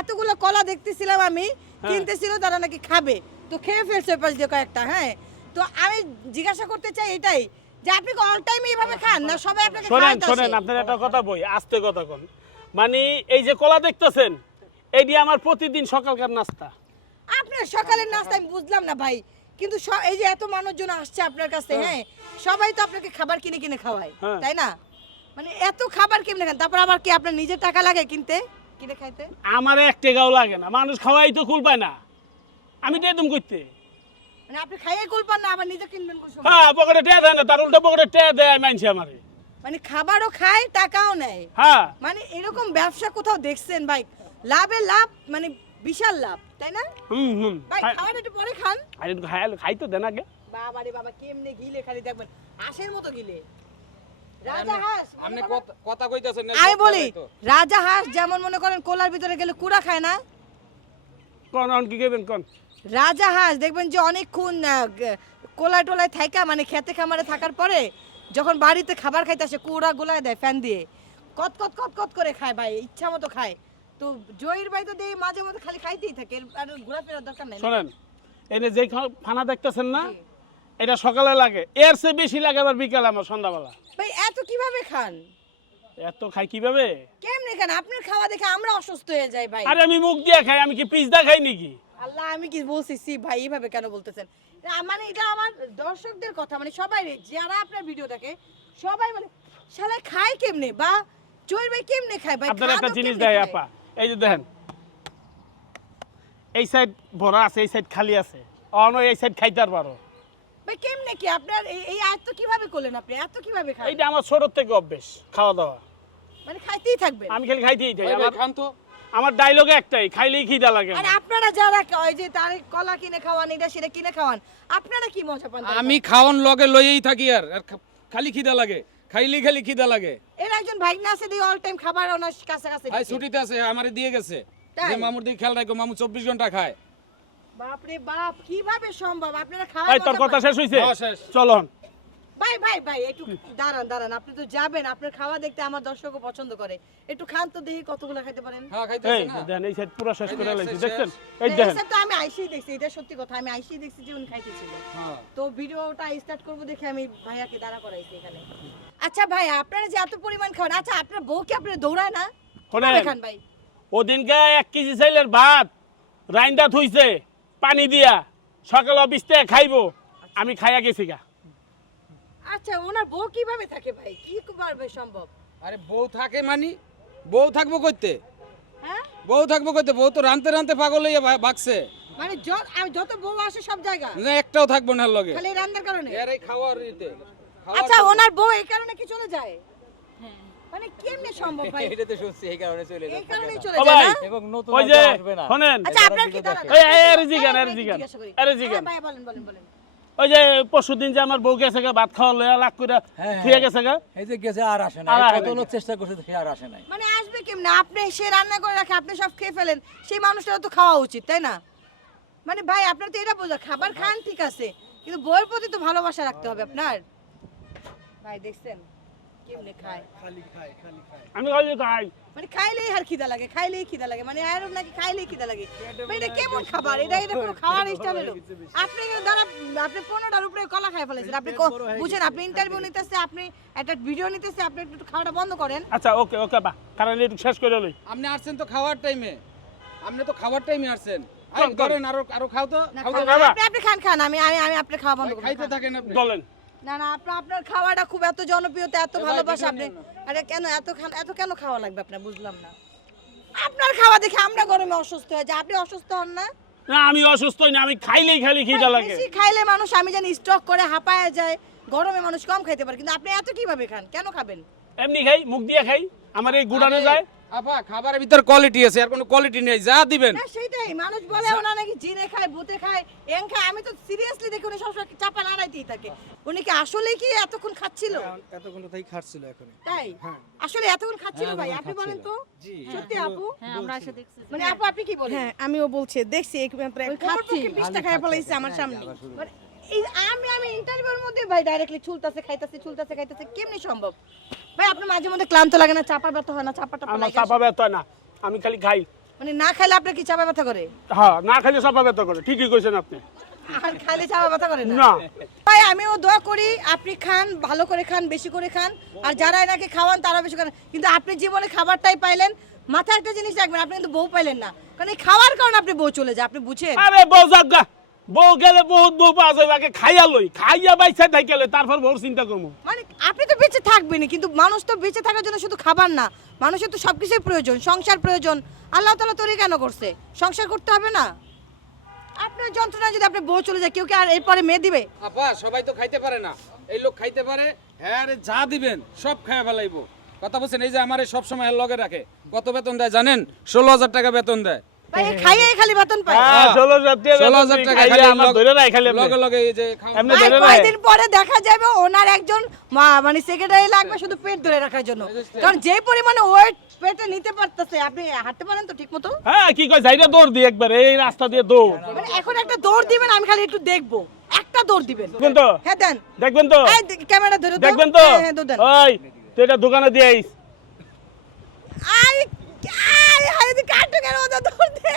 এতগুলো কলা দেখতেছিলাম আমি হ্যাঁ। কিনতেছিল তারা নাকি খাবে। তো খেয়ে ফেলছে পাশ দিয়ে কয়েকটা হ্যাঁ। তো আমি জিজ্ঞাসা করতে চাই এটাই যে আপনি অল টাইম এইভাবে খান না সবাই আপনাকে শোনেন শোনেন আপনার একটা কথা বই আস্তে কথা কোন মানে এই যে কলা দেখতেছেন এটি আমার প্রতিদিন সকালকার নাস্তা। আপনার সকালের নাস্তা আমি বুঝলাম না ভাই কিন্তু এই যে এত মানুষজন আসছে আপনার কাছে হ্যাঁ সবাই তো আপনাকে খাবার কিনে কিনে খাওয়ায় হ্যাঁ। তাই না? মানে এত খাবার কেমনে খান? তারপর আবার কি আপনার নিজের টাকা লাগে কিনতে? আমার এক টেকাও লাগে না মানুষ খাওয়াই তো কুল পায় না। আমি তো করতে মানে আপনি খাইয়ে কুল পান না আবার নিজে কিনবেন কোন হ্যাঁ পকেটে টেয়া দেয় না তার উল্টো পকেটে টেয়া দেয় মানছে আমারে। মানে খাবারও খায় টাকাও নেয়। হ্যাঁ। মানে এরকম ব্যবসা কোথাও দেখছেন ভাই? লাভে লাভ মানে বিশাল লাভ তাই না? হুম হুম। ভাই খাওয়ার একটু পরে খান। আরে খাই খাই তো দেন আগে। বাবা রে বাবা কেমনে গিলে খালি দেখবেন হাঁসের মতো গিলে। আপনি কথা- কথা কইতাছেন আমি বলি রাজা হাঁস যেমন মনে করেন কোলার ভিতরে গেলে কুড়া খায় না? কোন অন কি করবেন কোন? রাজা হাঁস দেখবেন যে অনেকক্ষণ কোলায় টোলায় থাকা মানে খেতে খামারে থাকার পরে যখন বাড়িতে খাবার খাইতে আসে কুড়া গোলায় দেয় ফ্যান দিয়ে। কত কত কত কত করে খায় ভাই ইচ্ছা মতো খায়। তো জয়ীর ভাই তো দিয়ে মাঝে মধ্যে খালি খাইতেই থাকে আর ঘোরাফেরার দরকার নাই শোনেন এনে যে ফানা দেখতেছেন না। এটা সকালে লাগে। এর চেয়ে বেশি লাগে আবার বিকালে আমার সন্ধ্যাবেলা। ভাই এত কীভাবে খান? এত খাই কীভাবে? কেমনে খান? আপনার খাওয়া দেখে আমরা অসুস্থ হয়ে যাই ভাই। আরে আমি মুখ দিয়ে খাই আমি কি পিজদা খাই নাকি? আল্লাহ আমি কি বলছি? সি ভাই এইভাবে কেন বলতেছেন? মানে এটা আমার দর্শকদের কথা মানে সবাই যারা আপনার ভিডিও দেখে সবাই মানে শালা খায় কেমনে? বা চোর ভাই কেমনে খায় ভাই? আপনার একটা জিনিস দেয় আপা এই যে দেখেন। এই সাইড ভরা আছে এই সাইড খালি আছে। অন এই সাইড খাইতে পারো। ভাই কেমনে কি আপনার এই- এত কীভাবে করলেন আপনি? এত কীভাবে খান? এইটা আমার ছোট থেকে অভ্যেস খাওয়া দাওয়া মানে খাইতেই থাকবেন? আমি খালি খাইতেই থাকি। ভাই, ভাই, আমার খান তো। আমার ডায়লগ একটাই খাইলেই খিদা লাগে আর আপনারা যারা ওই যে তার কলা কিনে খাওয়ান এটা সেটা কিনে খাওয়ান আপনারা কি মজা পান আমি খাওয়ান লগে লইয়েই থাকি আর আর খালি খিদা লাগে খাইলি খালি খিদা লাগে। এর একজন ভাইগনা আছে দিয়ে অল টাইম খাবার ওনার কাছে কাছে ভাই ছুটিতে আছে আমারে দিয়ে গেছে? যে মামুর দিকে খেয়াল রাখো মামু চব্বিশ ঘণ্টা খায়। বাপরে বাপ কীভাবে সম্ভব? আপনারা খাওয়া এই তোর কথা শেষ হইছে? ভাই ভাই ভাই একটু দাঁড়ান দাঁড়ান আপনি তো যাবেন আপনার খাওয়া দেখতে আমার দর্শকও পছন্দ করে। একটু খান তো দেখি কতগুলো খাইতে পারেন। হ্যাঁ এই খাইতেছে এই সাইড পুরো শেষ করে লাইছি দেখছেন? এই দেখেন তো আমি আইসেই দেখছি এটা সত্যি কথা আমি আইসেই দেখছি যে উনি খাইতেছিল। হ্যাঁ। তো ভিডিওটা স্টার্ট করব দেখে আমি ভাইয়াকে দাঁড়া করাইছি এখানে। আচ্ছা ভাই আপনারা যে এত পরিমাণ খান আচ্ছা আপনার বউ কি আপনার দৌড়ায় না? শোনেন। কীভাবে খান ভাই? ওদিনকে এক কেজি চাইলের ভাত রাইন্দা থইছে। পানি দিয়া সকাল অফিস থেকে খাইবো আমি খাইয়া গেছি গা আচ্ছা ওনার বউ কীভাবে থাকে ভাই? কি পারবে সম্ভব আরে বউ থাকে মানি? বউ থাকব কইতে? হ্যাঁ বউ থাকব কইতে? বউ তো রানতে রানতে পাগল হইয়া ভাগছে। মানে যত আমি যত বউ আসে সব জায়গা? না একটাও থাকব না লগে। খালি রান্নার কারণে? এর এই খাওয়ার ইতে। আচ্ছা ওনার বউ এই কারণে কি চলে যায়? মানে কেমনে সম্ভব ভাই এটা তো শুনছি এই কারণে চলে এই যাচ্ছে চলে যায় না? এবং নতুন ওই আর যে কেউ আসবে না। শোনেন। আচ্ছা আপনার কি দাঁড়ান? এই, এই, জিগান, এর জিগান, জিজ্ঞাসা করি। এর হ্যাঁ, জিগান। ভাই বলেন বলেন বলেন। ওই যে পরশু যে আমার বউ গেছে ভাত খাওয়া করে হ্যাঁ, হ্যাঁ। গেছে গা। এই যে গেছে আর আসে না। আর এই আসে কত লোক চেষ্টা করছে দেখে আর আসে নাই। মানে আসবে কেমনে? আপনি সে রান্না করে রাখে আপনি সব খেয়ে ফেলেন। সেই মানুষটাও তো খাওয়া উচিত তাই না? মানে ভাই আপনার তো এটা বোঝা খাবার খান ঠিক আছে কিন্তু বইয়ের প্রতি তো ভালোবাসা রাখতে হবে আপনার। ভাই দেখছেন? কেমনে খায়। আমি খাই খাই। মানে খাইলেই আর খিদা লাগে খাইলেই খিদা লাগে মানে আর নাকি খাইলেই খিদা লাগে। ভাই, এটা কেমন খাবার? এটা এটা কোনো খাওয়ার স্টাইল হলো আপনি দাঁড়া আপনি পনেরোটার উপরে কলা খাই ফেলেছেন। আপনি বুঝেন আপনি ইন্টারভিউ নিতেছে আপনি একটা ভিডিও নিতেছে আপনি একটু খাওয়াটা বন্ধ করেন। আচ্ছা ওকে ওকে বা। কারণ একটু শেষ করে লই। আপনি আসছেন তো খাওয়ার টাইমে আপনি তো খাওয়ার টাইমে আসছেন। ধরেন আরও আরও খাও তো। আপনি আপনি খান খান। আমি আমি আপনি খাওয়া বন্ধ করব। খাইতে থাকেন আপনি। বলেন। না না আপনার আপনার খাওয়াটা খুব এত জনপ্রিয়তা এত ভালোবাসা আপনি আরে কেন এত এত কেন খাওয়া লাগবে আপনার? বুঝলাম না। আপনার খাওয়া দেখে আমরা গরমে অসুস্থ হয়ে যাই। আপনি অসুস্থ হন না? না আমি অসুস্থ হই না আমি খাইলেই খালি খিদা লাগে। বেশি খাইলে মানুষ আমি জানি স্টক করে হাঁপায় যায়। গরমে মানুষ কম খাইতে পারে কিন্তু আপনি এত কীভাবে খান? কেন খাবেন? এমনি খাই মুখ দিয়ে খাই আমার এই গুড়ানো যায়। আপা খাবারের ভিতর কোয়ালিটি আছে আর কোনো কোয়ালিটি নেই যা দিবেন। না সেটাই মানুষ বলে ওনা নাকি জিনে খায় ভূতে খায় এং খায়। আমি তো সিরিয়াসলি দেখি উনি সবসময় চাপা লড়াইতেই থাকে। উনি কি আসলে কি এতক্ষণ খাচ্ছিল? এতক্ষণ তাই খাচ্ছিল এখন তাই? আসলে এতক্ষণ খাচ্ছিল ভাই? আপনি বলেন তো। সত্যি আপু? হ্যাঁ আমরা এসে দেখছি। মানে আপু আপনি কি বলেন? হ্যাঁ আমিও বলছি দেখছি একমাত্র খাচ্ছি। বিশটা খাই ফেলাইছে আমার সামনে। মানে এই আমি আমি ইন্টারভিউর মধ্যে ভাই ডাইরেক্টলি চুলতাছে খাইতাছে চুলতাছে খাইতাছে কেমনি সম্ভব? ভাই আপনার মাঝে মধ্যে ক্লান্ত লাগে না চাপা ব্যথা হয় না চাপা টাপা আমার চাপা ব্যথা হয় না। আমি খালি খাই। মানে না খাইলে আপনার কি চাপা ব্যথা করে? হ্যাঁ না খাইলে চাপা ব্যথা করে ঠিকই কইছেন আপনি। আর খাইলে চাপা ব্যথা করে না? ভাই আমিও দোয়া করি আপনি খান ভালো করে খান বেশি করে খান আর যারা এনাকে খাওয়ান তারা বেশি খান। কিন্তু আপনি জীবনে খাবারটাই পাইলেন মাথায় একটা জিনিস রাখবেন আপনি কিন্তু বউ পাইলেন না। কারণ এই খাওয়ার কারণে আপনি বউ চলে যায় আপনি বুঝেন? আরে বউ বউ গেলে বহুত বউ পাওয়া যাবে আগে খাইয়া লই। খাইয়া বাইসা থাইকে লই তারপর বউর চিন্তা করব। মানে আপনি তো বেঁচে থাকবেনই কিন্তু মানুষ তো বেঁচে থাকার জন্য শুধু খাবার না। মানুষের তো সব কিছুই প্রয়োজন সংসার প্রয়োজন। আল্লাহ তালা তৈরি কেন করছে? সংসার করতে হবে না। আপনার যন্ত্রণা যদি আপনি বউ চলে যায় কেউ কি আর এরপরে মেয়ে দিবে? আপা সবাই তো খাইতে পারে না। এই লোক খাইতে পারে হ্যাঁ আরে যা দিবেন সব খাইয়া ফেলাইবো। কথা বলছেন এই যে আমার সব সময় লগে রাখে কত বেতন দেয় জানেন? ষোলো হাজার টাকা বেতন দেয়। ভাই এই খালি বেতন পায়। হ্যাঁ ষোলো হাজার টাকা ষোলো বেতন হাজার দিই, টাকা খাইয়া খালি আমার ধরে রাখ খালি লগে লগে এই যে এমনি ধরে রাখ কয়েকদিন পরে দেখা যাবে ওনার একজন মানে সেক্রেটারি লাগবে শুধু পেট ধরে রাখার জন্য। কারণ যে পরিমাণে ওয়েট পেটে নিতে পারতেছে আপনি হাঁটতে পারেন তো ঠিক হ্যাঁ কি কয় যাইরা দৌড় দি একবার এই রাস্তা দিয়ে দৌড়। মানে এখন একটা দৌড় দিবেন আমি খালি একটু দেখব। একটা দৌড় দিবেন। দেখবেন তো? হ্যাঁ দেন। দেখবেন তো? ক্যামেরা ধরে দেখবেন তো? হ্যাঁ হ্যাঁ দেন ওই তুই এটা দোকানে দিয়ে আইস। আরে হায় কাটুকের মতো ধরতে।